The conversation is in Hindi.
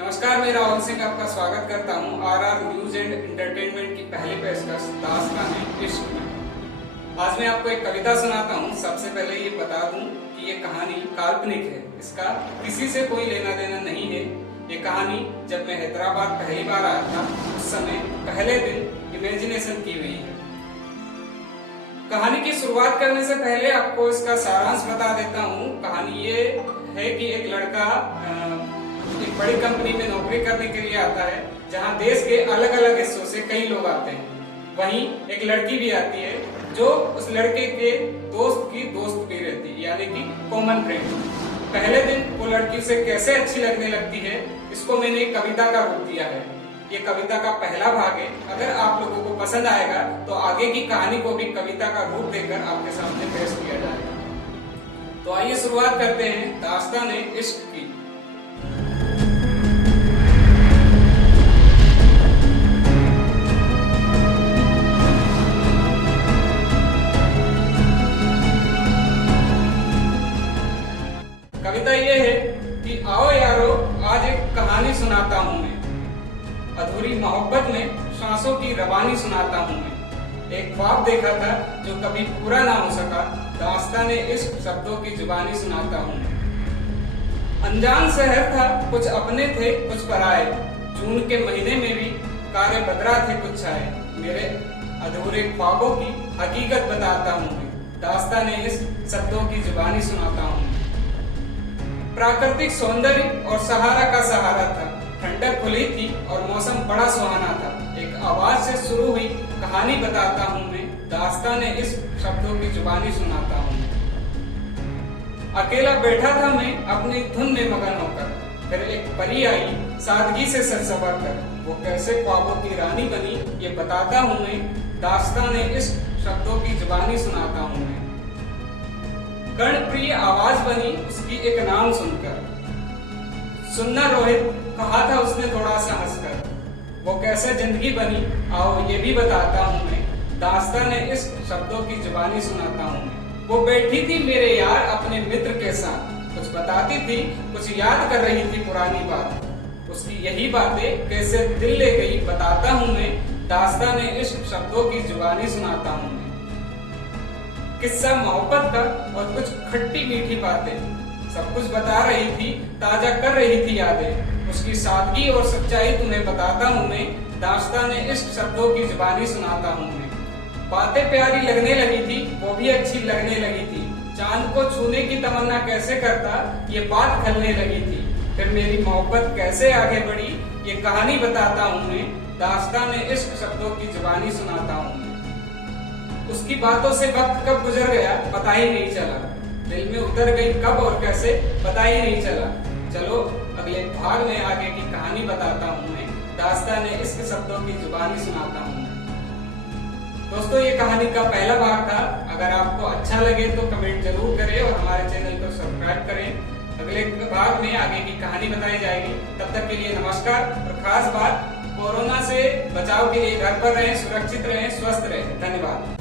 नमस्कार, मैं राहुल सिंह आपका स्वागत करता हूं आरआर न्यूज एंड एंटरटेनमेंट की पहली पेशकश दास्तान इश्क में। आज मैं आपको एक कविता सुनाता हूं। सबसे पहले ये बता दूं कि ये कहानी काल्पनिक है, इसका किसी से कोई लेना देना नहीं है। ये कहानी जब मैं हैदराबाद पहली बार आया था उस समय पहले दिन इमेजिनेशन की हुई है। कहानी की शुरुआत करने से पहले आपको इसका सारांश बता देता हूँ। कहानी ये है कि एक लड़का एक बड़ी कंपनी में नौकरी करने के लिए आता है, जहाँ देश के अलग अलग हिस्सों से कई लोग आते हैं। वहीं एक लड़की भी आती है जो उस लड़के के दोस्त की दोस्त भी रहती है, यानी कि कॉमन फ्रेंड। पहले दिन वो लड़की उसे कैसे अच्छी लगने लगती है, इसको मैंने एक कविता का रूप दिया है। ये कविता का पहला भाग है। अगर आप लोगों को पसंद आएगा तो आगे की कहानी को भी कविता का रूप देकर आपके सामने पेश किया जाएगा। तो आइए शुरुआत करते हैं दास्तान इश्क की। कविता ये है कि आओ यारो, आज एक कहानी सुनाता हूँ मैं। अधूरी मोहब्बत में सांसों की रवानी सुनाता हूँ मैं। एक ख्वाब देखा था जो कभी पूरा ना हो सका, दास्तान इश्क शब्दों की जुबानी सुनाता हूँ मैं। अनजान शहर था, कुछ अपने थे कुछ पराए। जून के महीने में भी कारे बदरा थे कुछ छाए। मेरे अधूरे ख्वाबों की हकीकत बताता हूँ मैं। दास्तान इश्क शब्दों की जुबानी सुनाता हूँ। प्राकृतिक सौंदर्य और सहारा का सहारा था। ठंडक खुली थी और मौसम बड़ा सुहाना था। एक आवाज से शुरू हुई कहानी बताता हूँ मैं। दास्तान इश्क शब्दों की जुबानी सुनाता हूँ। अकेला बैठा था मैं अपनी धुन में मगन होकर, फिर एक परी आई सादगी से सज संवर कर। वो कैसे ख्वाबों की रानी बनी ये बताता हूँ मैं। दास्तान इश्क शब्दों की जुबानी सुनाता हूँ मैं। कर्णप्रिय आवाज बनी उसकी एक नाम सुनकर, सुनना रोहित कहा था उसने थोड़ा सा हंसकर। वो कैसे जिंदगी बनी आओ ये भी बताता हूँ मैं। दास्तान इश्क शब्दों की जुबानी सुनाता हूँ मैं। वो बैठी थी मेरे यार अपने मित्र के साथ, कुछ बताती थी कुछ याद कर रही थी पुरानी बात। उसकी यही बातें कैसे दिल ले गई बताता हूँ मैं। दास्तान इश्क शब्दों की जुबानी सुनाता हूँ मैं। किस्सा मोहब्बत का और कुछ खट्टी मीठी बातें, सब कुछ बता रही थी, ताजा कर रही थी यादें। उसकी सादगी और सच्चाई तुम्हें बताता हूँ मैं। दास्तान इश्क शब्दों की जुबानी सुनाता हूँ मैं। बातें प्यारी लगने लगी थी, वो भी अच्छी लगने लगी थी। चांद को छूने की तमन्ना कैसे करता ये बात खलने लगी थी। फिर मेरी मोहब्बत कैसे आगे बढ़ी ये कहानी बताता हूँ मैं। दास्तान इश्क शब्दों की जुबानी सुनाता हूँ मैं। उसकी बातों से वक्त कब गुजर गया पता ही नहीं चला, दिल में उतर गई कब और कैसे पता ही नहीं चला। चलो अगले भाग में आगे की कहानी बताता हूँ मैं। दास्तान इश्क शब्दों की जुबानी सुनाता हूँ मैं। दोस्तों, ये कहानी का पहला भाग था। अगर आपको अच्छा लगे तो कमेंट जरूर करें और हमारे चैनल को सब्सक्राइब करें। अगले भाग में आगे की कहानी बताई जाएगी। तब तक के लिए नमस्कार। और खास बात, कोरोना से बचाव के लिए घर पर रहें, सुरक्षित रहें, स्वस्थ रहें। धन्यवाद।